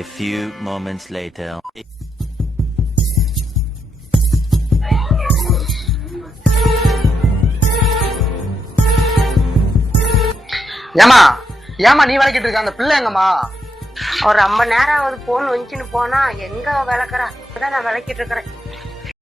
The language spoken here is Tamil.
A few moments later. ஏமா ஏமா நீ விளக்கிட்டு இருக்க? அந்த பிள்ளை எங்கம்மா? ஒரு 50 நேரம் ஆகுது போன் வந்துச்சுன்னு போனா எங்க விளக்குறா? இப்பதான் நான் விளக்கிட்டு இருக்கிறேன்.